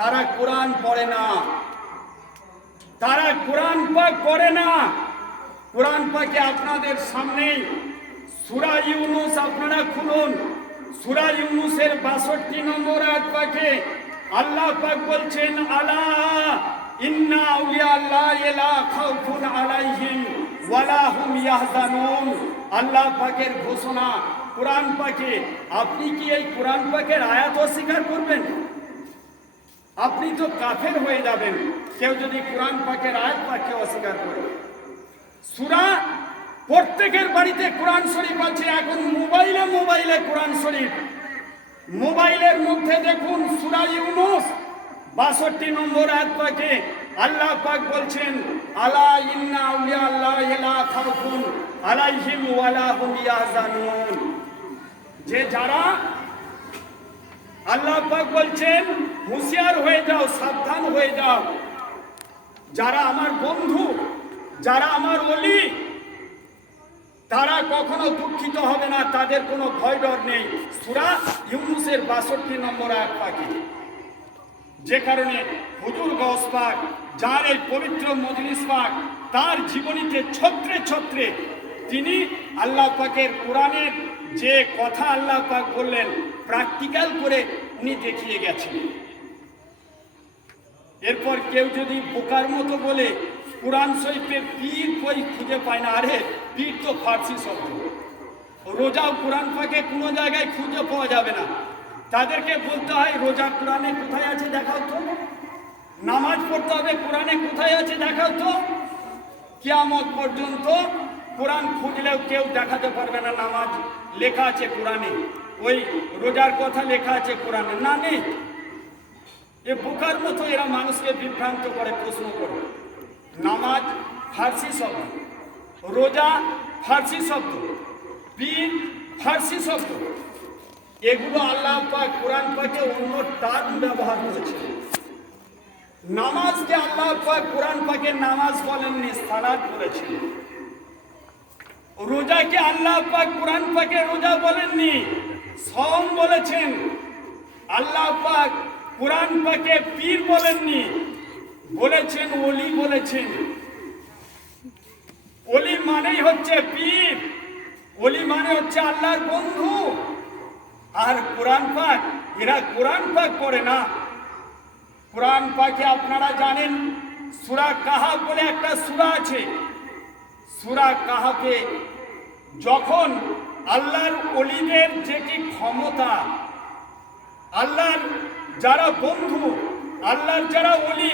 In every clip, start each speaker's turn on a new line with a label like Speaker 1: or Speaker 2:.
Speaker 1: তারা কোরআন পড়ে না। তারা কোরআন পাক পড়ে না। কোরআন পাকে আপনাদের সামনে সুরা ইউনুস আপনারা খুলুন। সুরা ইউনুসের বাষট্টি নম্বর আয়াত পাকে আল্লাহ পাক বলছেন, আলা ইন্না আল্লাহ খাউফুন আলাইহিম ওয়ালা হুম ইয়াহজানুন। আল্লাহ পাকের ঘোষণা কোরআন পাকে। আপনি কি এই কোরআন পাকের আয়াত অস্বীকার করবেন? আপনি তো কাফের হয়ে যাবেন। কেউ যদি কোরআন পাকের আয়াত পাকে অস্বীকার করে। সুরা প্রত্যেকের বাড়িতে কোরআন শরীফ আছে, এখন মোবাইলে মোবাইলে কোরআন শরীফ। মোবাইলের মধ্যে দেখুন সুরা ইউনুস, বাষট্টি নম্বর আয়াত পাকে আল্লাহ পাক বলছেন, আলা ইন্না আউলিয়া আল্লাহ ইলা খাউফুন আলাইহিম ওয়ালা হুম যে যারা আল্লাহ পাক বলছেন, হুঁশিয়ার হয়ে যাও, সাবধান হয়ে যাও। যারা আমার বন্ধু, যারা আমার অলি তারা কখনো দুঃখিত হবে না, তাদের কোনো ভয় ডর নেই। সুরা ইউনুসের বাষট্টি নম্বর এক পাখি। যে কারণে হুজুর গস পাক, যার এই পবিত্র মজলিস পাক, তার জীবনীতে ছত্রে ছত্রে তিনি আল্লাহ পাকের কোরআনের যে কথা আল্লাহ পাক বললেন প্র্যাকটিক্যাল করে উনি দেখিয়ে গেছেন এরপর কেউ যদি বোকার মতো বলে, কোরআন শরীফের পীর কই খুঁজে পায় না? আরে, পীর তো ফার্সি শব্দ। রোজাও কোরআন পাকে কোনো জায়গায় খুঁজে পাওয়া যাবে না। তাদেরকে বলতে হয়, রোজা কোরআনে কোথায় আছে দেখাও তো। নামাজ পড়তে হবে কোরআনে কোথায় আছে দেখাও তো। কিয়ামত পর্যন্ত কোরআন খুঁজলেও কেউ দেখাতে পারবে না নামাজ। লেখা আছে কোরআনে। ওই রোজার কথা লেখা আছে কোরআনে। না, নেই। এ বোকার মতো এরা মানুষকে বিভ্রান্ত করে, প্রশ্ন করে। নামাজ ফার্সি শব্দ, রোজা ফার্সি শব্দ, পীর ফার্সি শব্দ। এগুলো আল্লাহ পাক, কোরআন পাকে অন্য টার্ম ব্যবহার করেছে। নামাজকে আল্লাহ পাক, কোরআন পাকে নামাজ বলেননি, সালাদ বলেছেন রোজাকে আল্লাহ পাক, কোরআন পাকে রোজা বলেননি। সম বলেছেন, আল্লাহ পাক কোরআন পাকে পীর বলেননি, বলেছেন ওলি বলেছেন। ওলি মানেই হচ্ছে পীর, ওলি মানে হচ্ছে আল্লাহর বন্ধু। আর কোরআন পাক, এরা কোরআন পাক করে না। কোরআন পাকে আপনারা জানেন, সুরা কাহা বলে একটা সুরা আছে। সুরা কাহাকে যখন আল্লাহর অলিদের যেটি ক্ষমতা, আল্লাহর যারা বন্ধু, আল্লাহর যারা অলি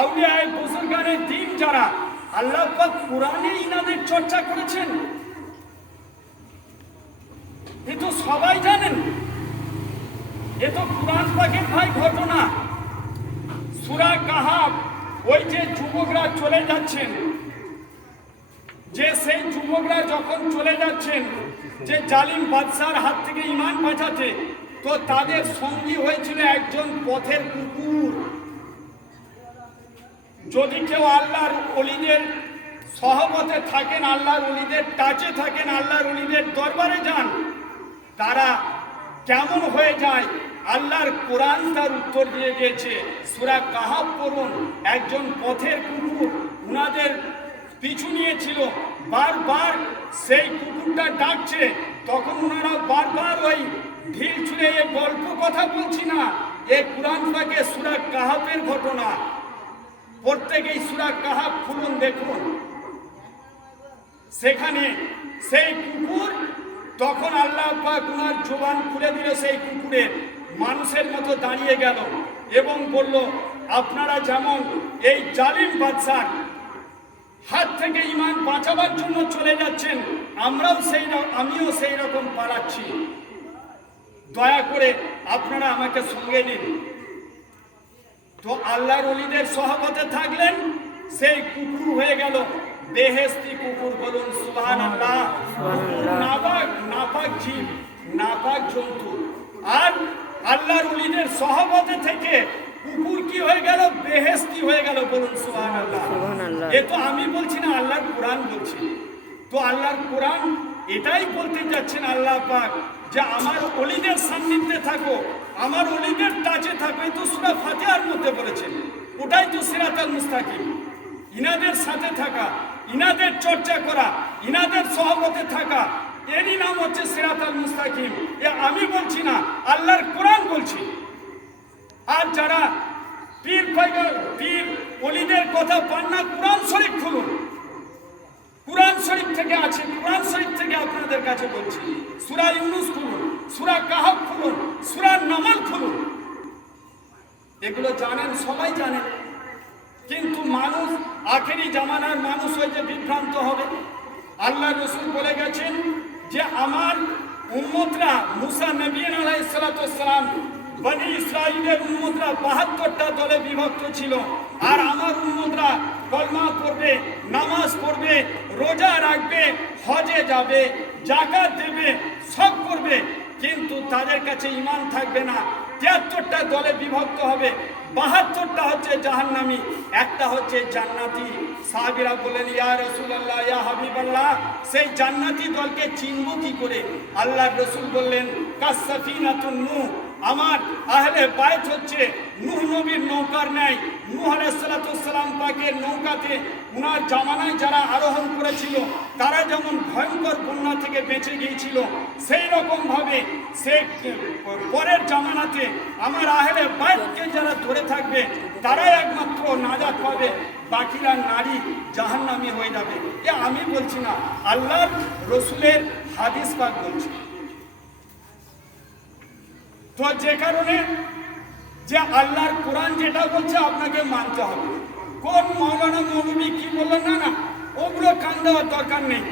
Speaker 1: আউলিয়ায় বুজুর্গানের দিন যারা, আল্লাহ পাক কোরআনে ইনাদের চর্চা করেছেন। এ তো সবাই জানেন, এ তো কোরআন পাকের ভাই ঘটনা। সুরা কাহাব ওই যে যুবকরা চলে যাচ্ছেন, যে সেই যুবকরা যখন চলে যাচ্ছেন যে জালিম বাদশার হাত থেকে ইমান বাঁচাতে, তো তাদের সঙ্গী হয়েছিল একজন পথের কুকুর। যদি কেউ আল্লাহর অলিদের সহমতে থাকেন, আল্লাহর অলিদের টাচে থাকেন, আল্লাহর অলিদের দরবারে যান, তারা কেমন হয়ে যায়? আল্লাহর কোরআন তার উত্তর দিয়ে দিয়েছে সুরা কাহাব করুন একজন পথের কুকুর, উনাদের পিছু নিয়েছিল। বারবার সেই কুকুরটা ডাকছে, তখন ওনারা বারবার ওই ঢিল ছুঁড়ে এ গল্প কথা বলছি না, এ কোরআন পাকে সুরা কাহাবের ঘটনা। প্রত্যেকেই সুরা কাহাব খুলুন, দেখুন। সেখানে সেই কুকুর, তখন আল্লাহ পাক ওনার জোবান খুলে দিল সেই কুকুরের, মানুষের মতো দাঁড়িয়ে গেল এবং বলল, আপনারা যেমন এই জালিম বাদশার হাত থেকে ইমান বাঁচাবার জন্য চলে যাচ্ছেন, আমরাও সেই আমিও সেই রকম পালাচ্ছি। দয়া করে আপনারা আমাকে সঙ্গে নিন। তো আল্লাহর অলিদের সহবতে থাকলেন, সেই কুকুর হয়ে গেল বেহেস্তি কুকুর বলুন আল্লাহ নাপাক নাপাক জীব, নাপাক জন্তু। আর আল্লাহর অলিদের সহবতে থেকে কুকুর কি হয়ে গেল? বেহেস্তি হয়ে গেল বলুন সুবহান আল্লাহ এ তো আমি বলছি না আল্লাহর কোরআন বলছি। তো আল্লাহর কোরআন এটাই বলতে যাচ্ছেন আল্লাহ পাক যে আমার অলিদের সান্নিধ্যে থাকো আমার অলিদের টাচে থাকবে তো সুরা ফাতিহার মধ্যে বলেছেন ওটাই তো সিরাতাল মুস্তাকিম। ইনাদের সাথে থাকা ইনাদের চর্চা করা ইনাদের সহমতে থাকা এরই নাম হচ্ছে সিরাতাল মুস্তাকিম। এ আমি বলছি না আল্লাহর কোরআন বলছি। আর যারা পীর পীর অলিদের কথা পান না কোরআন শরীফ খুলুন। কোরআন শরীফ থেকে আছে, কোরআন শরীফ থেকে আপনাদের কাছে বলছি। সুরা ইউনুস খুলুন, সুরা কাহাব খুলুন, সূরা নামাল খুলুন। এগুলো জানেন, সবাই জানেন কিন্তু মানুষ আখেরি জামানার মানুষ হয়ে যে বিভ্রান্ত হবে, আল্লাহ রসুল বলে গেছেন যে আমার উম্মতরা মুসা নবীন আলাইসালাম বনি ইসরাইলের উম্মতরা বাহাত্তরটা দলে বিভক্ত ছিল। আর আমার উম্মতরা কলমা পড়বে, নামাজ পড়বে, রোজা রাখবে, হজে যাবে জাকাত দেবে, সব করবে। কিন্তু তাদের কাছে ইমান থাকবে না। তিয়াত্তরটা দলে বিভক্ত হবে। বাহাত্তরটা হচ্ছে জাহান্নামি, একটা হচ্ছে জান্নাতি। সাহাবিরা বললেন, ইয়া রসুল্লাহ ইয়া হাবিবাল্লাহ, সেই জান্নাতি দলকে চিনব কি করে? আল্লাহ রসুল বললেন কাসাফিনাতুন নূ আমার আহলে বাইত হচ্ছে নূহ নবীর নৌকার ন্যায়। নূহ আলাইসালাম পাকের নৌকাতে উনার জামানায় যারা আরোহণ করেছিল, তারা যেমন ভয়ঙ্কর বন্যা থেকে বেঁচে গিয়েছিল, সেই রকম ভাবে সে পরের জামানাতে আমার আহলে বাইতকে যারা ধরে থাকবে, তারাই একমাত্র নাজাত পাবে, বাকিরা নারী জাহান্নামি হয়ে যাবে। এ আমি বলছি না, আল্লাহর রসুলের হাদিস পাক বলছি। তো যে কারণে যে আল্লাহর কোরআন যেটা বলছে আপনাকে মানতে হবে। কোন মৌলানা মৌলবী কি বললেন? না না ওগুলো কান দেওয়ার দরকার নেই।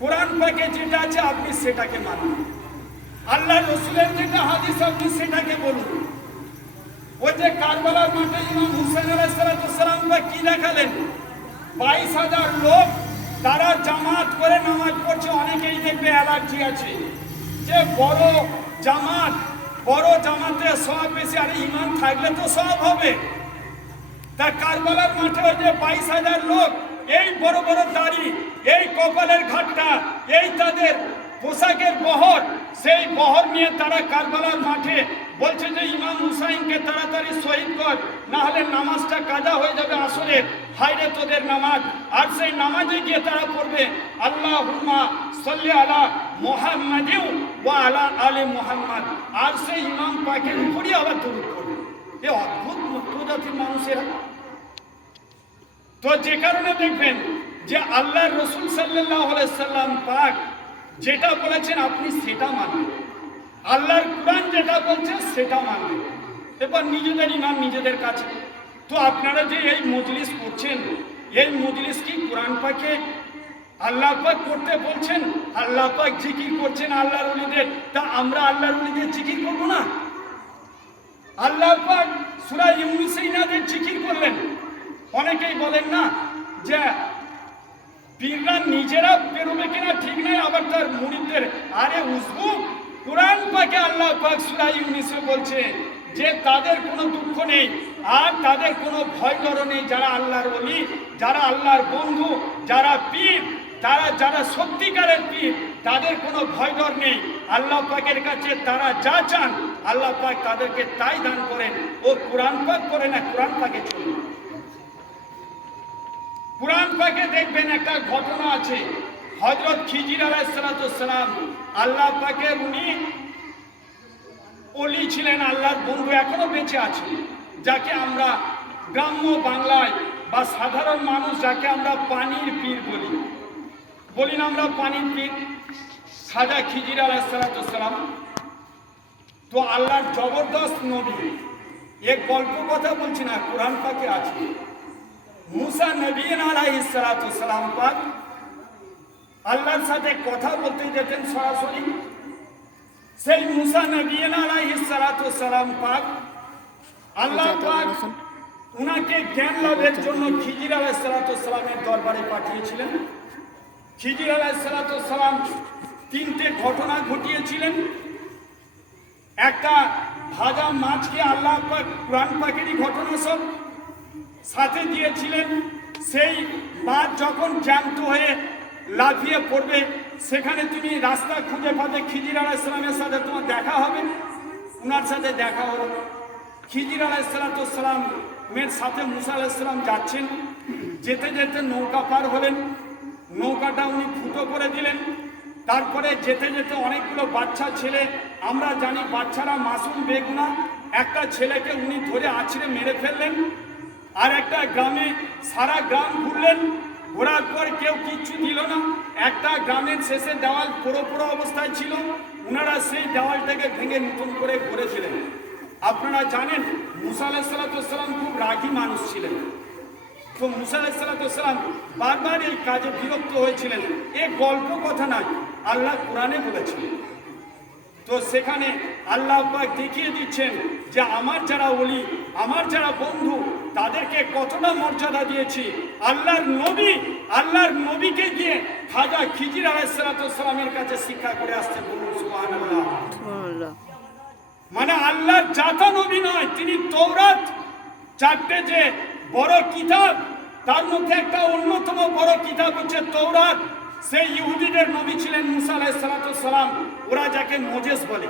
Speaker 1: কোরআন পাকে যেটা আছে আপনি সেটাকে মানুন। আল্লাহ রসুলের যেটা হাদিস আপনি সেটাকে বলুন। ওই যে কারবালার মাঠে ইমাম হুসেন আলাইসালাম বা কি দেখালেন? বাইশ হাজার লোক তারা জামাত করে নামাজ পড়ছে, অনেকেই দেখবে অ্যালার্জি আছে। যে বড় জামাত বড় জামাতে সব বেশি, আর ইমান থাকলে তো সব হবে। তা কারবালার মাঠে ওই যে বাইশ হাজার লোক, এই বড় বড় দাড়ি, এই কপালের ঘাটটা, এই তাদের পোশাকের বহর, সেই বহর নিয়ে তারা কারবালার মাঠে বলছে যে ইমাম হুসাইনকে তাড়াতাড়ি শহীদ কর না হলে নামাজটা কাজা হয়ে যাবে আসলে হাইরে তোদের নামাজ। আর সেই নামাজে গিয়ে তারা পড়বে আল্লাহ হুম্মা সাল্লি আলা মোহাম্মদিউ ওয়া আলা আলে মোহাম্মদ। আর সেই ইমাম পাকের উপরই আবার দরুদ পড়বে। এ অদ্ভুত প্রজাতির মানুষেরা। তো যে কারণে দেখবেন যে আল্লাহ রসুল সাল্লাহ সাল্লাম পাক যেটা বলেছেন আপনি সেটা মানবেন। আল্লাহর কোরআন যেটা বলছে সেটা মানবেন এবার নিজেদের ইমান নিজেদের কাছে। তো আপনারা যে এই মজলিস করছেন, এই মজলিস কি কোরআন পাকে আল্লাহ পাক করতে বলছেন? আল্লাহ পাক জিকির করছেন আল্লাহর উলিদের তা আমরা আল্লাহর উলিদের জিকির করব না? আল্লাহ পাক সূরা ইউনিসেইনাদের জিকির করলেন। অনেকেই বলেন না যে পীররা নিজেরা বেরোবে কিনা ঠিক নেই, আবার তার মুরিদদের আরে উসবু কোরআন পাকে আল্লাহ পাক সূরা ইউনুসে বলছে যে তাদের কোনো দুঃখ নেই আর তাদের কোনো ভয় ডর নেই যারা আল্লাহর ওলি, যারা আল্লাহর বন্ধু, যারা পীর তারা যারা সত্যিকারের পীর, তাদের কোনো ভয় ডর নেই। আল্লাহ পাকের কাছে তারা যা চান, আল্লাহ পাক তাদেরকে তাই দান করেন। ও কোরআন পাক করে না, কোরআন পাকে চলুন। কোরআন পাকে দেখবেন একটা ঘটনা আছে। হজরত খিজির আলাইসালাম আল্লাহ পাকে উনি অলি ছিলেন, আল্লাহর বন্ধু এখনও বেঁচে আছে, যাকে আমরা গ্রাম্য বাংলায় বা সাধারণ মানুষ যাকে আমরা পানির পীর বলি। বলি না আমরা পানির পীর খাজা খিজির আলাইসালাম তো আল্লাহর জবরদস্ত নবী, এক গল্প কথা বলছি না, কোরআন পাকে আছে। মুসা নবীন আলাইহিস সালাম পাক আল্লাহর সাথে কথা বলতে যেতেন সরাসরি। সেই মুসা নবীন আলাইহিস সালাম পাক আল্লাহ পাক উনাকে জ্ঞান লাভের জন্য খিজির আলাইহিস সালামের দরবারে পাঠিয়েছিলেন। খিজির আলাইহিস সালাম তিনটে ঘটনা ঘটিয়েছিলেন। একটা ভাজা মাছকে আল্লাহ পাক কোরআন পাকেরই ঘটনা সব সাথে দিয়েছিলেন। সেই মাছ যখন জ্যান্ত হয়ে লাফিয়ে পড়বে। সেখানে তুমি রাস্তা খুঁজে পাবে। খিজির আলাইসালামের সাথে তোমার দেখা হবে। উনার সাথে দেখা হলো। খিজির আলাইসালাম মেয়ের সাথে মুসা আলাইসালাম যাচ্ছেন। যেতে যেতে নৌকা পার হলেন। নৌকাটা উনি ফুটো করে দিলেন। তারপরে যেতে যেতে অনেকগুলো বাচ্চা ছেলে, আমরা জানি বাচ্চারা মাসুম বেগুনা, একটা ছেলেকে উনি ধরে আছড়ে মেরে ফেললেন। আর একটা গ্রামে সারা গ্রাম ঘুরলেন। ঘোরার পর কেউ কিচ্ছু দিল না। একটা গ্রামের শেষে দেওয়াল পুরো পুরো অবস্থায় ছিল। ওনারা সেই দেওয়ালটাকে ভেঙে নতুন করে গড়েছিলেন আপনারা জানেন, মুসা আলাহিসাল্লাম খুব রাগী মানুষ ছিলেন। তো মুসা আলাহিসাল্লাম বারবার এই কাজে বিরক্ত হয়েছিলেন। এ গল্প কথা নয়, আল্লাহ কোরআনে বলেছিলেন তো সেখানে আল্লাহ পাক দেখিয়ে দিচ্ছেন যে আমার যারা ওলি আমার যারা বন্ধু তাদেরকে কতটা মর্যাদা দিয়েছি। আল্লাহর নবী আল্লাহর নবীকে গিয়ে খাজা খিজির আলাইসালামের কাছে শিক্ষা করে বলুন সুবহানাল্লাহ। মানে আল্লাহর জাতা নবী নয় তিনি তৌরাত চারটে যে বড় কিতাব তার মধ্যে একটা অন্যতম বড় কিতাব হচ্ছে তৌরাত সেই ইহুদিদের নবী ছিলেন মুসা আলাইসালাম ওরা যাকে মোজেস বলে।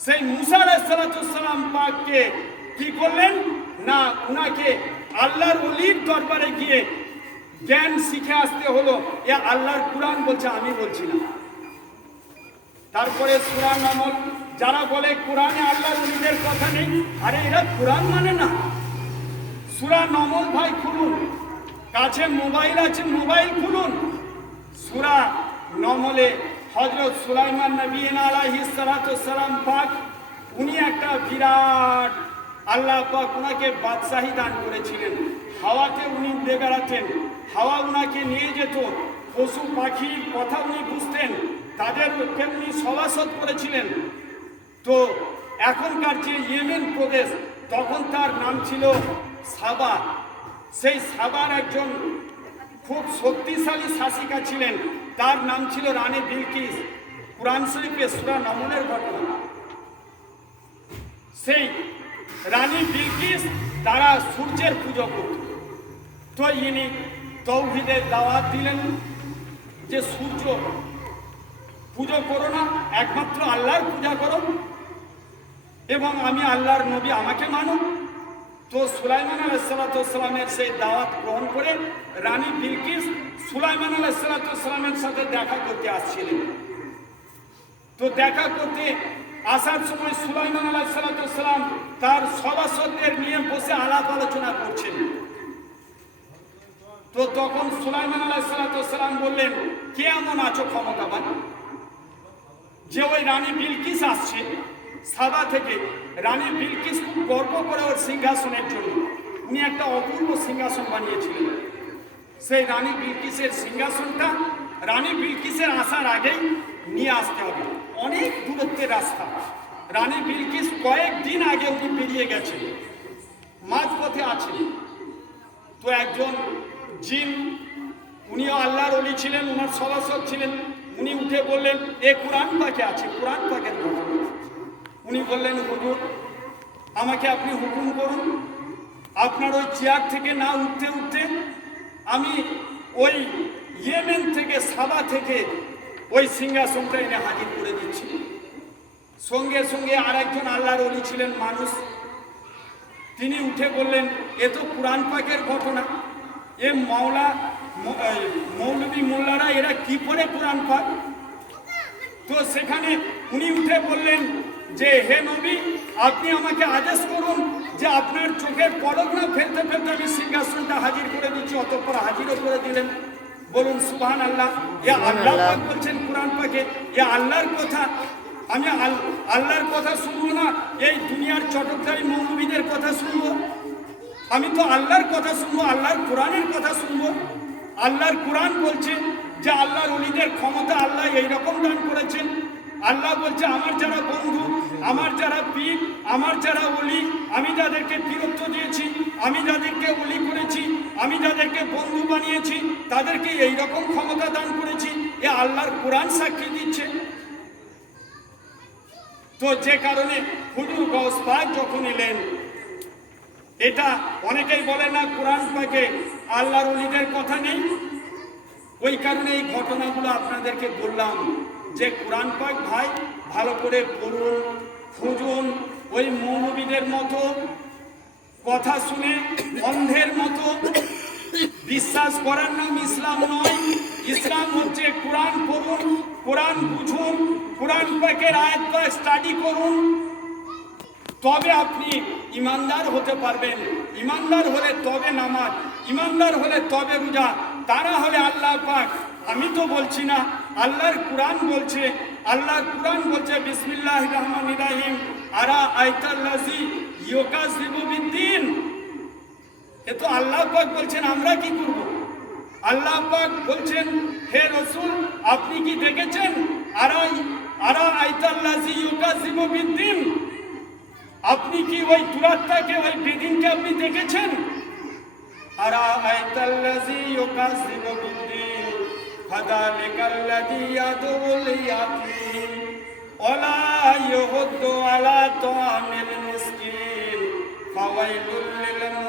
Speaker 1: সেই মুসা আলাইসালাম পাককে কি করলেন? না, উনাকে আল্লাহর অলির দরবারে গিয়ে জ্ঞান শিখে আসতে হলো। এ আল্লাহর কুরআন বলছে, আমি বলছি না। তারপরে সুরান আমল যারা বলে কোরআনে আল্লাহর উলিদের কথা নেই, আরে এরা কোরআন মানে না। সুরা নমল ভাই খুলুন। কাছে মোবাইল আছে, মোবাইল খুলুন। সুরা নমলে হজরত সুলাইমান নবীন আলাইহিস সালাতু সালাম পাক, উনি একটা বিরাট আল্লাহ পাক উনাকে বাদশাহী দান করেছিলেন। হাওয়াতে উনি উড়ে বেড়াতেন হাওয়া উনাকে নিয়ে যেত, পশু পাখির কথা উনি বুঝতেন তাদেরকে উনি সভাসদ করেছিলেন। তো এখনকার যে ইয়েমেন প্রদেশ, তখন তার নাম ছিল সাবা। সেই সাবার একজন খুব শক্তিশালী শাসিকা ছিলেন। তার নাম ছিল রানী বিলকিস। কোরআন শরীফে সুরা নমনের ঘটনা। সেই রানী বিলকিস তারা সূর্যের পুজো করত। তো ইনি তৌহিদের দাওয়াত দিলেন যে, সূর্য পুজো করো না, একমাত্র আল্লাহর পূজা করো এবং আমি আল্লাহর নবী, আমাকে মানো। তো সুলাইমান আলাইসালামের সেই দাওয়াত গ্রহণ করে রানী বিলকিস সুলাইমান আলাইসালামের সাথে দেখা করতে আসছিলেন। তো দেখা করতে আসার সময় সুলাইমান আলাইসালাম তার সভাসদদের নিয়ে বসে আলাপ আলোচনা করছেন। তো তখন সুলাইমান আলাইসালাম বললেন, কে এমন আছো ক্ষমতাবান? যে ওই রানী বিলকিস আসছে। সাদা থেকে রানী বিলকিস খুব গর্ব করে ওর সিংহাসনের জন্য। উনি একটা অপূর্ব সিংহাসন বানিয়েছিলেন। সেই রানী বিলকিসের সিংহাসনটা রানী বিলকিসের আসার আগেই নিয়ে আসতে হবে। অনেক দূরত্বের রাস্তা। রানী বিলকিস কয়েকদিন আগে উনি বেরিয়ে গেছেন। মাঝপথে আছেন। তো একজন জিন, উনিও আল্লাহর অলি ছিলেন ওনার সভাসদ ছিলেন। উনি উঠে বললেন, এ কোরআন পাকে আছে? কোরআন পাকের কথা উনি বললেন, হুজুর, আমাকে আপনি হুকুম করুন, আপনার ওই চেয়ার থেকে না উঠতে উঠতে আমি ওই ইয়েমেন থেকে সাবা থেকে ওই সিংহাসনটা এনে হাজির করে দিচ্ছি। সঙ্গে সঙ্গে আরেকজন আল্লাহর অলি ছিলেন মানুষ। তিনি উঠে বললেন, এ তো কোরআন পাকের ঘটনা। এ মাওলা মৌলবী মোল্লারা, এরা কি পড়ে কোরআন পাক? তো সেখানে উনি উঠে বললেন যে হে নবী আপনি আমাকে আদেশ করুন যে আপনার চোখের পলক না ফেলতে ফেলতে আমি সিংহাসনটা হাজির করে দিচ্ছি অতঃপর হাজিরও করে দিলেন। বলুন সুবহান আল্লাহ এ আল্লাহ পাক বলছেন কোরআন পাকে এ আল্লাহর কথা আমি আল্লাহর কথা শুনব না এই দুনিয়ার চটকদারি মৌলবীদের কথা শুনব? আমি তো আল্লাহর কথা শুনব আল্লাহর কোরআনের কথা শুনব? আল্লাহর কোরআন বলছে যে আল্লাহর অলিদের ক্ষমতা আল্লাহ এইরকম দান করেছেন। আল্লাহ বলছে আমার যারা বন্ধু আমার যারা পীর, আমার যারা অলি আমি যাদেরকে বীরত্ব দিয়েছি, আমি যাদেরকে অলি করেছি, আমি যাদেরকে বন্ধু বানিয়েছি, তাদেরকে এই রকম ক্ষমতা দান করেছি, এ আল্লাহর কোরআন সাক্ষী দিচ্ছে। তো যে কারণে হুজুর গৌস পাক যখন এলেন, এটা অনেকেই বলে না, কোরআন পাকে আল্লাহর অলিদের কথা নেই। ওই কারণে এই ঘটনাগুলো আপনাদেরকে বললাম যে কোরআন পাক ভাই, ভালো করে পড়ুন খুঁজুন ওই মৌলবীদের মতো, কথা শুনে অন্ধের মতো। বিশ্বাস করার নাম ইসলাম নয়। ইসলাম হচ্ছে কোরআন পড়ুন, কোরআন বুঝুন, কোরআন পাকের আয়াত স্টাডি করুন। তবে আপনি ইমানদার হতে পারবেন। ইমানদার হলে তবে নামাজ, ইমানদার হলে তবে রোজা, তারা হলে আল্লাহ পাক। আমি তো বলছি না, আল্লাহর কোরআন বলছে আল্লাহর কোরআন বলছে বিসমিল্লাহ রহমান ইরাহিম আরা আইতাল্লাজি ইয়োকাজিবু বিদ্দিন। এ তো আল্লাহ পাক বলছেন, আমরা কি করব? আল্লাহ পাক বলছেন, হে রসুল, আপনি কি দেখেছেন? আরা আরা আইতাল্লাজি ইয়োকাজিবু বিদ্দিন। আপনি কি ওই দুরাত্মাকে ওই বেদিনকে আপনি দেখেছেন? আর আইতাল্লাজি ইউকাসিবু বিদ্দিন। ফাদালিকাল্লাযী ইয়াদুল ইয়াতীম ওয়ালা ইউহুদ্দু আলা তাআমিল মিসকিন ফাওয়াইলুল লিল মুসাল্লিন